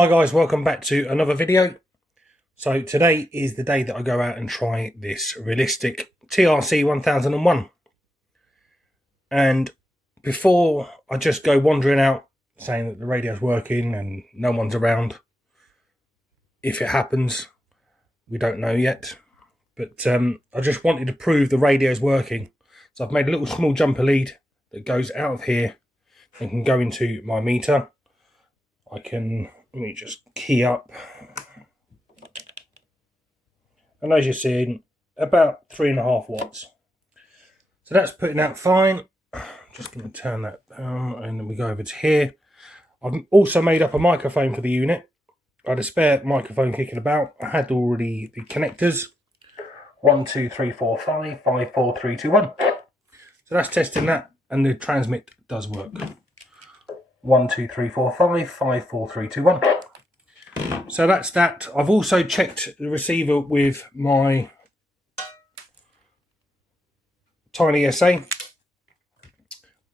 Hi guys, welcome back to another video. So today is the day that I go out and try this realistic TRC 1001. And before I just go wandering out saying that the radio's working and no one's around, if it happens, we don't know yet. But I just wanted to prove the radio's working. So I've made a little small jumper lead that goes out of here and can go into my meter. Let me just key up. And as you're seeing, about 3.5 watts. So that's putting out fine. Just going to turn that down and then we go over to here. I've also made up a microphone for the unit. I had a spare microphone kicking about. I had already the connectors. 1, 2, 3, 4, 5, 5, 4, 3, 2, 1. So that's testing that, and the transmit does work. 1, 2, 3, 4, 5, 5, 4, 3, 2, 1. So that's that. I've also checked the receiver with my Tiny SA.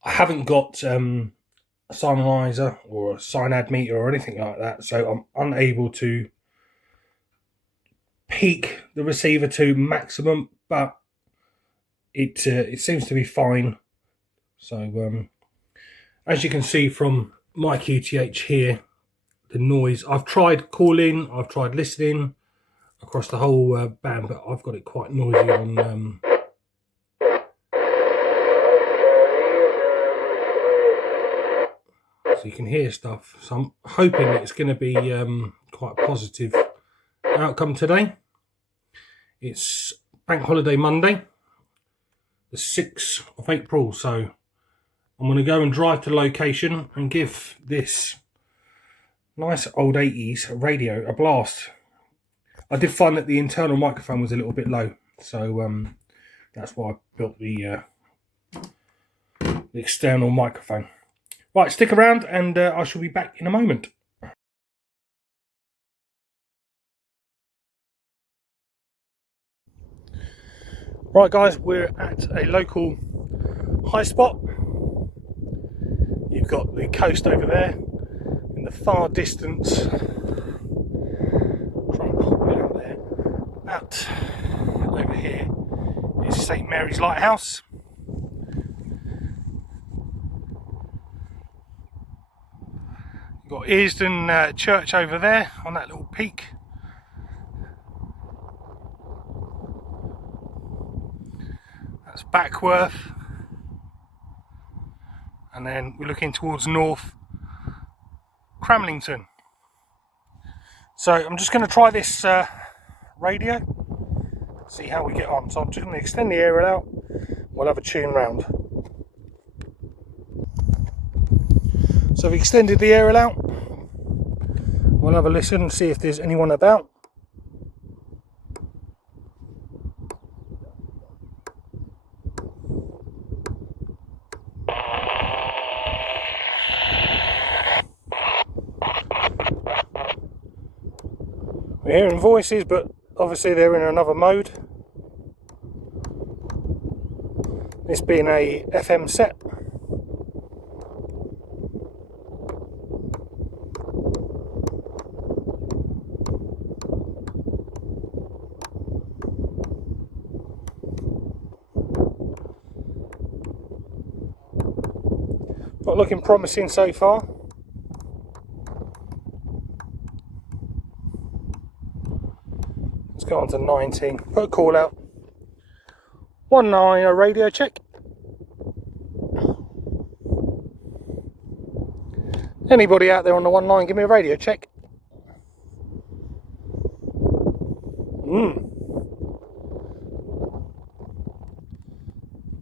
I haven't got a signalizer or a synad meter or anything like that, so I'm unable to peak the receiver to maximum, but it seems to be fine. So as you can see from my QTH here, the noise, I've tried calling, I've tried listening across the whole band, but I've got it quite noisy on so you can hear stuff. So I'm hoping it's going to be quite a positive outcome today. It's Bank Holiday Monday, the 6th of April, so I'm going to go and drive to the location and give this nice old 80s radio a blast. I did find that the internal microphone was a little bit low, so that's why I built the external microphone. Right, stick around and I shall be back in a moment. Right guys, we're at a local high spot. You've got the coast over there. In the far distance, try and pop it out there, about over here is St Mary's Lighthouse. You've got Earsden Church over there on that little peak. That's Backworth. And then we're looking towards north, Cramlington. So I'm just going to try this radio, see how we get on. So I'm just going to extend the aerial out, we'll have a tune round. So I've extended the aerial out, we'll have a listen and see if there's anyone about. We're hearing voices, but obviously they're in another mode. This being a FM set. Not looking promising so far. Let's go on to 19. Put a call out. 19, a radio check. Anybody out there on the 19, give me a radio check.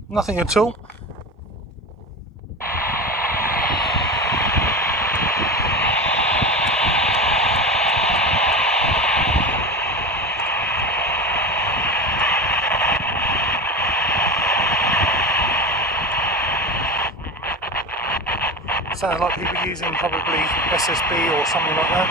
Nothing at all. Sounds like people using probably SSB or something like that.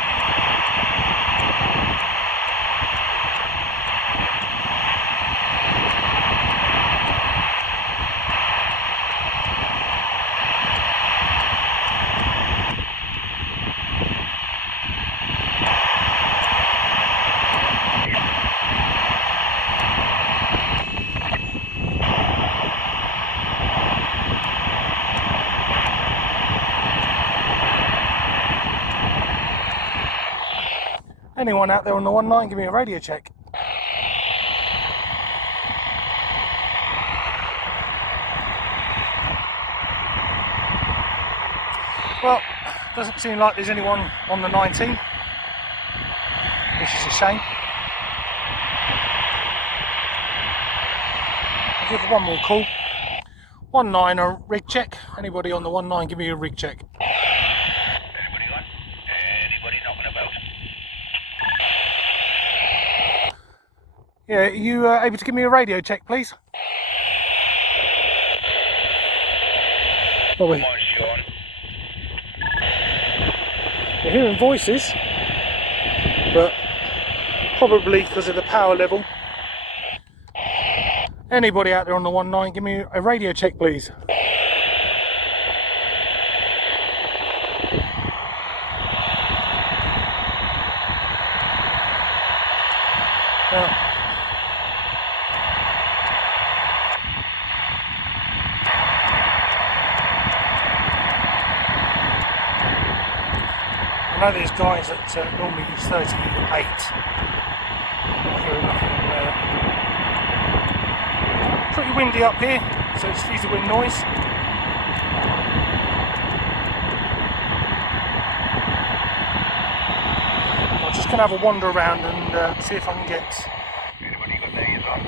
Anyone out there on the 19, give me a radio check. Well, doesn't seem like there's anyone on the 19, which is a shame. I'll give one more call. 19, a rig check. Anybody on the 19, give me a rig check. Anybody on? Anybody knocking about? Yeah, are you able to give me a radio check, please? Oh, wait. Come on, Sean. You're hearing voices, but probably because of the power level. Anybody out there on the 19, give me a radio check, please. I know there's guys that normally use 38. I'm not hearing nothing there. Pretty windy up here, so excuse the wind noise. I'm just going to have a wander around and see if I can get... Anybody got their ears on?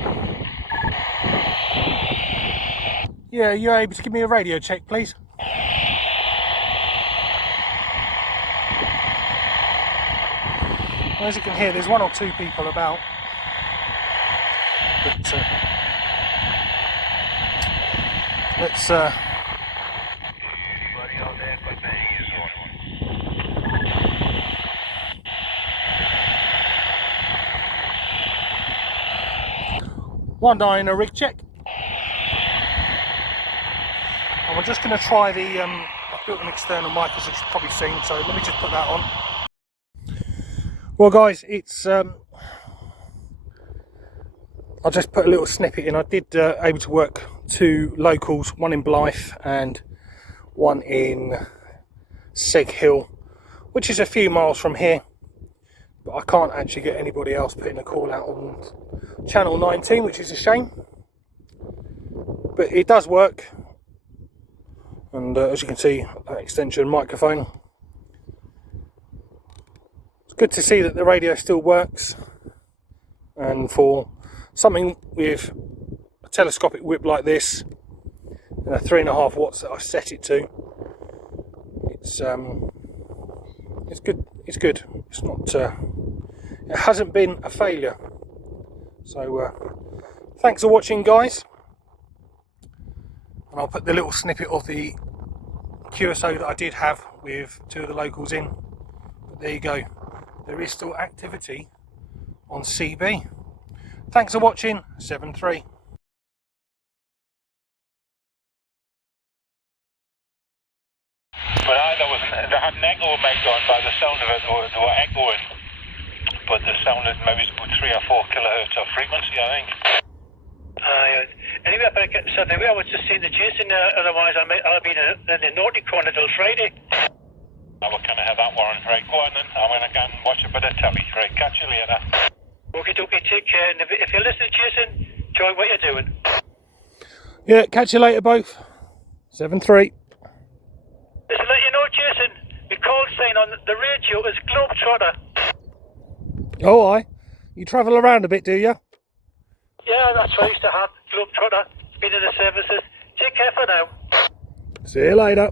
Yeah, you're able to give me a radio check, please? As you can hear, there's one or two people about. But, let's... Anybody out there got their ears on? 19, a rig check. And we're just going to try the... I've built an external mic, as you've probably seen, so let me just put that on. Well guys, it's I'll just put a little snippet in. I did able to work 2 locals, one in Blythe and one in Seg Hill, which is a few miles from here, but I can't actually get anybody else putting a call out on channel 19, which is a shame, but it does work. And as you can see, that extension microphone. It's good to see that the radio still works, and for something with a telescopic whip like this and a 3.5 watts that I set it to, it's good. It's good. It's not. It hasn't been a failure. So thanks for watching, guys. And I'll put the little snippet of the QSO that I did have with 2 of the locals in. But there you go. There is still activity on CB. Thanks for watching. 7-3. But there wasn't. They had an echo mic on. By the sound of it, they were echoing. But the sound is maybe about 3 or 4 kilohertz of frequency, I think. Anyway, so the way I was just seeing the Jason, otherwise I'll be in the naughty corner till Friday. I will kind of have that, Warren. Right, go on then. I'm going to go and watch a bit of telly. Right, catch you later. Okay, take care. And if you're listening, Jason, enjoy what you're doing. Yeah, catch you later, both. 7-3. Just to let you know, Jason, the call sign on the radio is Globetrotter. Oh, aye. You travel around a bit, do you? Yeah, that's what I used to have. Globetrotter. Been in the services. Take care for now. See you later.